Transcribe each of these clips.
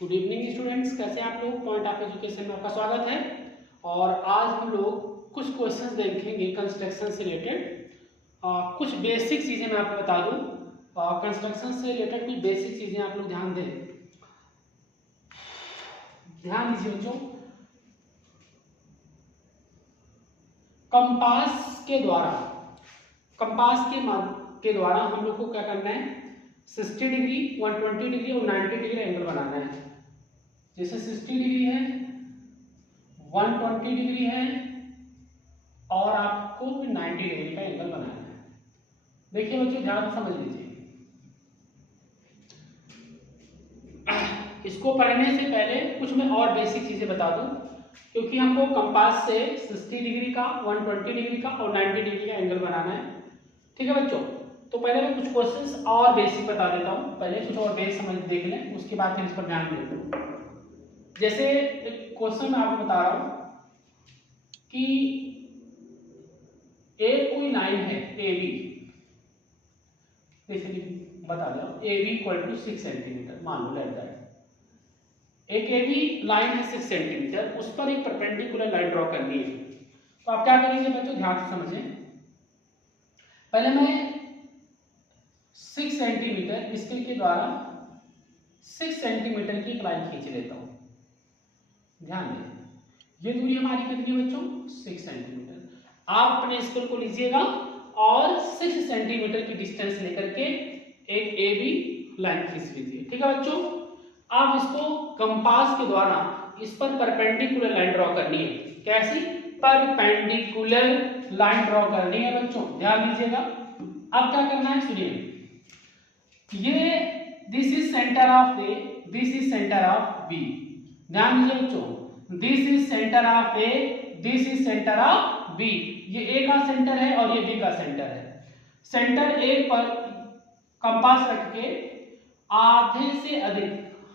Good evening students, कैसे हैं आप लोग। पॉइंट ऑफ एजुकेशन में आपका स्वागत है। और आज हम लोग कुछ क्वेश्चंस देखेंगे कंस्ट्रक्शन से रिलेटेड। कुछ बेसिक चीज़ें मैं आपको बता दूं। कंस्ट्रक्शन से रिलेटेड कुछ बेसिक चीज़ें आप लोग ध्यान दें, ध्यान दीजिए बच्चों। कंपास के द्वारा हम लोग को क्या करना है, 60 डिग्री, 120 डिग्री और 90 डिग्री एंगल बनाना है। जैसे 60 डिग्री है, 120 डिग्री है और आपको 90 डिग्री का एंगल बनाना है। देखिए बच्चों, ध्यान से समझ लीजिए। इसको पढ़ने से पहले कुछ मैं और बेसिक चीजें बता दूं, क्योंकि हमको कंपास से 60 डिग्री का, 120 डिग्री का और 90 डिग्री का एंगल बनाना है। ठीक है बच्चों, तो पहले मैं कुछ क्वेश्चंस और बेसिक बता देता हूं। पहले कुछ और बेसिक समझ देख लें, उसके बाद फिर इस पर ध्यान दें। जैसे एक क्वेश्चन मैं आपको बता रहा हूं कि एक कोई लाइन है ए बी, जैसे बता दो A B equal to 6 centimetre, मान लो लेट दैट एक ए बी लाइन है 6 सेंटीमीटर, उस पर एक परपेंडिकुलर लाइन ड्रॉ करनी है। तो आप क्या करेंगे बच्चों, ध्यान से समझें। पहले मैं 6 सेंटीमीटर स्केल के द्वारा 6 सेंटीमीटर की एक लाइन खींच लेता हूं। ध्यान दें, ये दूरी हमारी कितनी है बच्चों, 6 सेंटीमीटर। आप अपने स्केल को लीजिएगा और 6 सेंटीमीटर की डिस्टेंस लेकर के एक ए बी लाइन खींच लीजिए। ठीक है बच्चों, आप इसको कंपास के द्वारा इस पर परपेंडिकुलर लाइन ड्रॉ करनी है। कैसी परपेंडिकुलर लाइन ड्रॉ करनी है बच्चों, ध्यान दीजिएगा। अब क्या करना है, सुनिए। ये this is centre of A, this is centre of B. ध्यान दीजिए बच्चों, this is centre of A, this is centre of B. ये ए का सेंटर है और ये बी का सेंटर है। सेंटर ए पर कंपास रख के आधे से अधिक,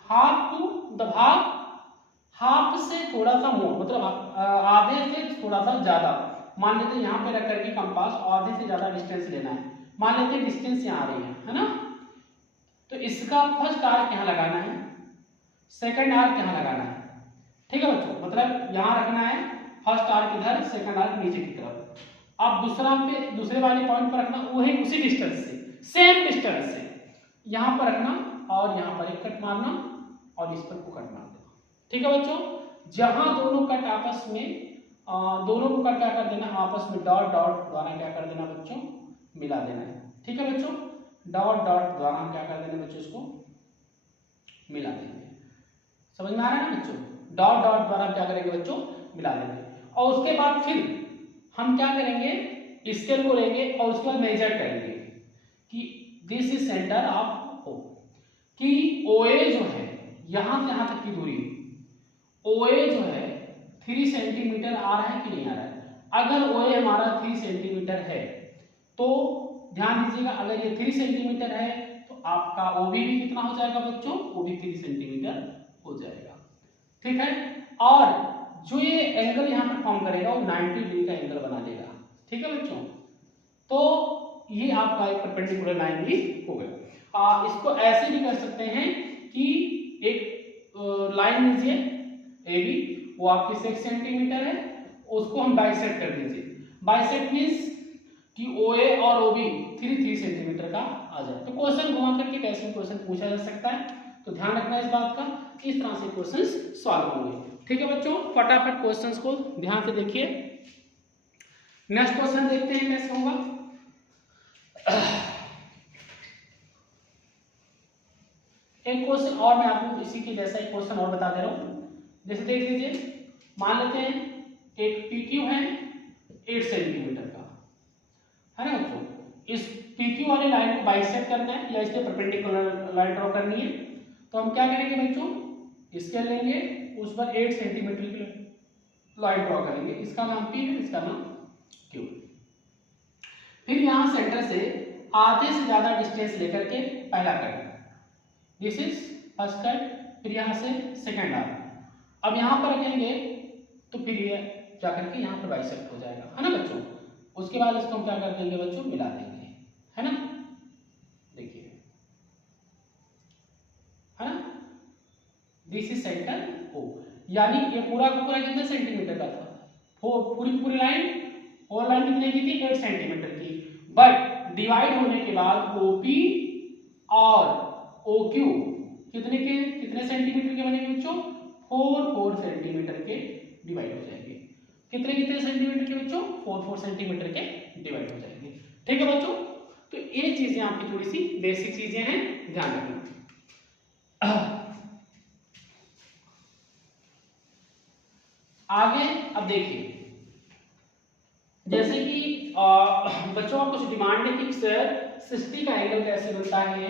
half to the half, half से थोड़ा सा मोर, मतलब आधे से थोड़ा सा ज्यादा, मान लेते हैं यहाँ पे रख करके कंपास आधे से ज्यादा डिस्टेंस लेना है। मान लेते हैं डिस्टेंस यहाँ आ रही है ना, तो इसका फर्स्ट आर्क यहाँ लगाना है, सेकंड आर्क यहाँ लगाना है। ठीक है बच्चों, मतलब यहाँ रखना है फर्स्ट आर्क इधर, सेकंड आर्क नीचे की तरफ। अब दूसरे वाले पॉइंट पर रखना, वही उसी डिस्टेंस से, सेम डिस्टेंस से यहाँ पर रखना और यहाँ पर एक कट मारना और इस पर को कट मार देना। ठीक है बच्चों, जहां दोनों कट आपस में दोनों को कट क्या कर देना, आपस में डॉट डॉट द्वारा क्या कर देना बच्चों, मिला देना है। ठीक है बच्चों, डॉट डॉट द्वारा हम क्या कर देंगे बच्चों, इसको मिला देंगे। समझ में आ रहा है ना बच्चों, डॉट डॉट द्वारा क्या करेंगे बच्चों, मिला देंगे। और उसके बाद फिर हम क्या करेंगे, स्केल को लेंगे और उसके बाद मेजर करेंगे कि this is centre of O, कि ओए जो है यहां से यहां तक की दूरी, ओए जो है 3 सेंटीमीटर आ रहा है कि नहीं आ रहा है। अगर ओए हमारा 3 सेंटीमीटर है तो ध्यान दीजिएगा, अगर ये 3 सेंटीमीटर है तो आपका ओबी भी कितना हो जाएगा बच्चों, वो भी 3 सेंटीमीटर हो जाएगा। ठीक है, और जो ये एंगल यहाँ पर फॉर्म करेगा वो 90 डिग्री का एंगल बना देगा। ठीक है बच्चों, तो ये आपका एक परपेंडिकुलर लाइन भी हो गया। इसको ऐसे भी कर सकते हैं कि एक लाइन लीजिए ए बी, वो आपकी 6 सेंटीमीटर है, उसको हम बाइसेक्ट कर दीजिए। बाइसेक्ट मींस कि OA और OB 3 सेंटीमीटर का आ जाए। तो क्वेश्चन घुमा करके कैसे क्वेश्चन पूछा जा सकता है, तो ध्यान रखना इस बात का, इस तरह से क्वेश्चंस सॉल्व होंगे। ठीक है बच्चों, फटाफट क्वेश्चंस को ध्यान से देखिए। नेक्स्ट क्वेश्चन देखते हैं कैसे होगा। एक क्वेश्चन और मैं आपको इसी के जैसा एक क्वेश्चन और बता दे रहा हूं। जैसे देख लीजिए, मान लेते हैं एक PQ है 8 सेंटीमीटर का, है ना बच्चों। इस PQ वाली लाइन को बाइसेक्ट करना है या इसके परपेंडिकुलर लाइन ड्रॉ करनी है। तो हम क्या करेंगे बच्चों, इसके लेंगे, उस पर 8 सेंटीमीटर की लाइन ड्रॉ करेंगे। इसका नाम P है, इसका नाम Q। फिर यहां सेंटर से आधे से ज्यादा डिस्टेंस लेकर के पहला cut, this is first cut, फिर यहां से सेकंड आर्क। अब यहां पर रखेंगे तो फिर ये जाकर के यहां पर बाइसेक्ट हो जाएगा, है ना बच्चों। उसके बाद इसको हम क्या कर देंगे बच्चों, मिला देंगे, है ना। देखिए, है ना, दिस इज सेंटर O, यानी ये पूरा का पूरा कितने सेंटीमीटर का था, पूरी लाइन और लाइन कितने की थी 8 सेंटीमीटर की, बट डिवाइड होने के बाद OP और OQ कितने सेंटीमीटर के बनेंगे बच्चों, 4 सेंटीमीटर के डिवाइड हो जाएंगे। कितने सेंटीमीटर के बच्चों, 4 सेंटीमीटर के डिवाइड हो जाएंगे। ठीक है बच्चों, तो ये चीजें आपकी थोड़ी सी बेसिक चीजें हैं, ध्यान रखना। आगे अब देखिए, जैसे कि बच्चों का कुछ डिमांड है कि सर 60 का एंगल कैसे बनता है,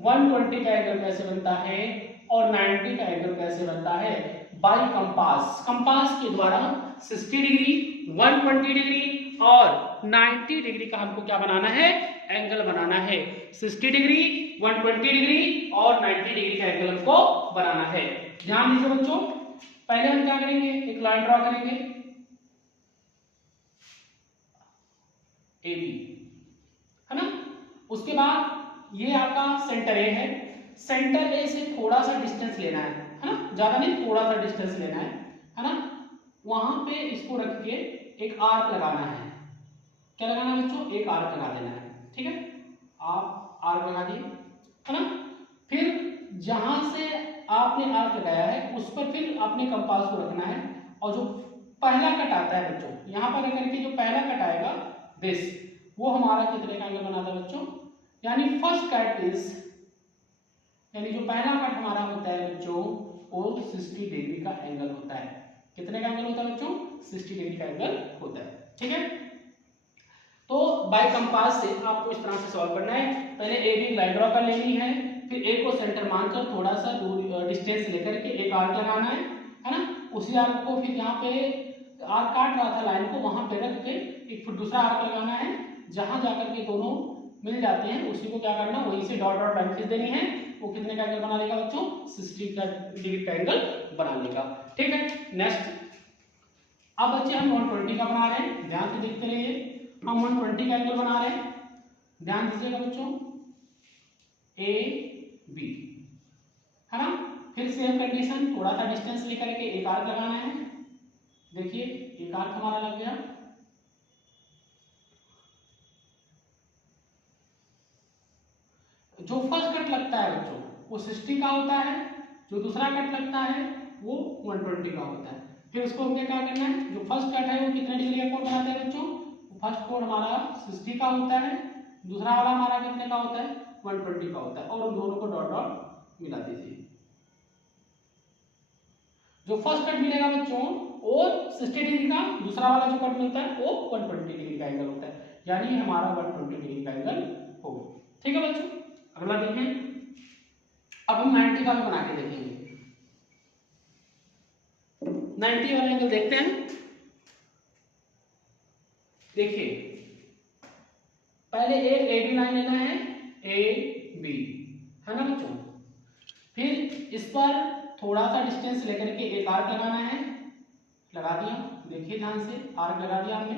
120 का एंगल कैसे बनता है और 90 का एंगल कैसे बनता है बाय कंपास। कंपास के द्वारा 60 डिग्री, 120 डिग्री और 90 डिग्री का हमको क्या बनाना है, एंगल बनाना है। 60 डिग्री, 120 डिग्री और 90 डिग्री का एंगल हमको बनाना है। ध्यान दीजिए बच्चों, पहले हम क्या करेंगे, एक लाइन ड्रॉ करेंगे AB, है ना। उसके बाद ये आपका सेंटर A है, सेंटर A से थोड़ा सा डिस्टेंस लेना है ना, ज्यादा नहीं, थोड़ा सा डिस्टेंस लेना है ना। वहां पे इसको रख के एक आर्क लगाना है। क्या लगाना है बच्चों, एक आर्क लगा देना है। ठीक है, आप आर्क लगा दिए, है ना। फिर जहां से आपने आर्क लगाया है उस पर फिर आपने कंपास को रखना है, और जो पहला कट आता है बच्चों, यहाँ पर लेकर के जो पहला कट आएगा दिस, वो हमारा कितने का एंगल बनाता है बच्चों, यानी फर्स्ट कट इज, यानी जो पहला कट हमारा होता है बच्चों वो 60 डिग्री का एंगल होता है। कितने का एंगल होता है बच्चों, 60 डिग्री का एंगल होता है। ठीक है, तो बाय कंपास से आपको इस तरह से सॉल्व करना है। पहले AB लाइन ड्रॉ कर लेनी है, फिर A को सेंटर मानकर थोड़ा सा डिस्टेंस लेकर के एक आर्क लगाना है ना। उसी आर्क को फिर यहाँ पे आर्क काट रहा था लाइन को, वहां पे रख के एक फिर दूसरा आर्क लगाना है, जहां जाकर के दोनों मिल जाते हैं उसी को क्या करना, वहीं से डॉट डॉट लाइन खींच देनी है। वो कितने का एंगल बना लेगा बच्चों, 60 डिग्री का एंगल बना लेगा। ठीक है, नेक्स्ट अब बच्चे हम 120 का बना रहे हैं, ध्यान से देखते रहिए। हम 120 का एंगल बना रहे हैं, ध्यान दीजिएगा बच्चों, AB, है ना। फिर सेम कंडीशन, थोड़ा सा डिस्टेंस लेकर के एक आर्क लगाना है। देखिए एक आर्क हमारा लग गया। जो फर्स्ट कट लगता है बच्चों वो 60 का होता है, जो दूसरा कट लगता है वो 120 का होता है। फिर उसको हमने क्या करना है, जो फर्स्ट कट है वो कितने डिग्री का कोण बनाता है बच्चों, फर्स्ट कोण हमारा 60 का होता है, दूसरा वाला हमारा कितने का होता है, 120 का होता है, और उन दोनों को डॉट डॉट मिला दीजिए। जो फर्स्ट कट मिलेगा बच्चों और 60 डिग्री का, दूसरा वाला जो कट मिलता है वो 120 डिग्री का एंगल होता है, यानी हमारा 120 डिग्री का एंगल होगा। ठीक है बच्चों, अगला देखें। अब हम 90 का भी बना के देखेंगे। 90 वाला एंगल देखते हैं। देखिए पहले एक AB लाइन लेना है, AB, है ना बच्चों। फिर इस पर थोड़ा सा डिस्टेंस लेकर के एक आर्क लगाना है, लगा दिया। देखिए ध्यान से, आर्क लगा दिया हमने।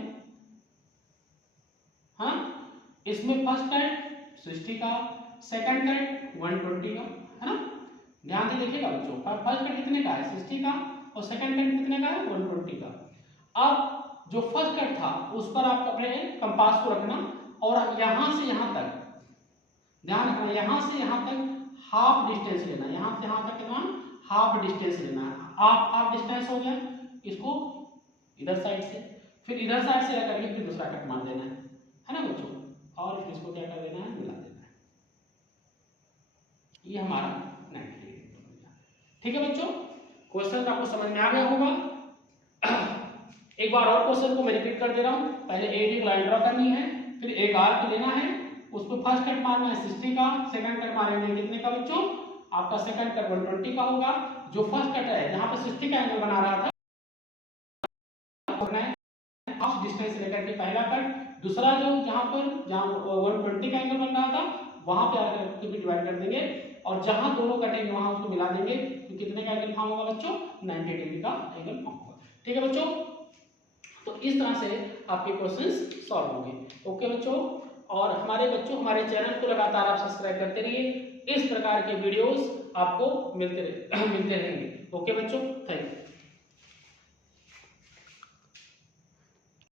हाँ, इसमें फर्स्ट कट 60 का, सेकंड कट 120 का, है ना। ध्यान से देखिएगा बच्चों, फर्स्ट कट कितने का है, 60 का, और सेकंड कट कितने का है, 120 का। अब जो फर्स्ट कट था उस पर आप अपने कंपास को रखना, और यहां से यहां तक ध्यान रखना, यहां से यहां तक हाफ डिस्टेंस लेना, यहां से यहां तक कितना, हाफ डिस्टेंस लेना है। हाफ डिस्टेंस हो गया, इसको इधर साइड से, फिर इधर साइड से लेकर के फिर दूसरा कट मार देना है ना बच्चों, और फिर इसको क्या कर देना है, मिला देना है। ये हमारा 90 डिग्री बन गया। ठीक है बच्चों, क्वेश्चन आपको समझ में आ गया होगा। एक बार और क्वेश्चन को मैं रिपीट कर दे रहा हूं। पहले AB लाइन ड्रॉ करनी है, फिर एक आर्क लेना है, उस पर फर्स्ट कट मारना है 60 का, सेकंड कट मारेंगे कितने का बच्चों, आपका सेकंड कट 120 का होगा। जो फर्स्ट कट है जहां पर 60 का एंगल बना रहा था, हाफ डिस्टेंस लेकर के पहला कट, दूसरा जो जहां 120 का एंगल बन रहा था वहां पे आकर के डिवाइड कर देंगे, और जहां दोनों कटेंगे वहां उसको मिला देंगे, तो कितने का एंगल फॉर्म होगा बच्चों, 90 डिग्री का एंगल फॉर्म होगा। ठीक है बच्चों, तो इस तरह से आपके क्वेश्चंस सॉल्व होंगे। ओके बच्चों, और हमारे बच्चों हमारे चैनल को लगातार आप सब्सक्राइब करते रहिए, इस प्रकार के वीडियोस आपको मिलते रहेंगे। ओके बच्चों, थैंक यू।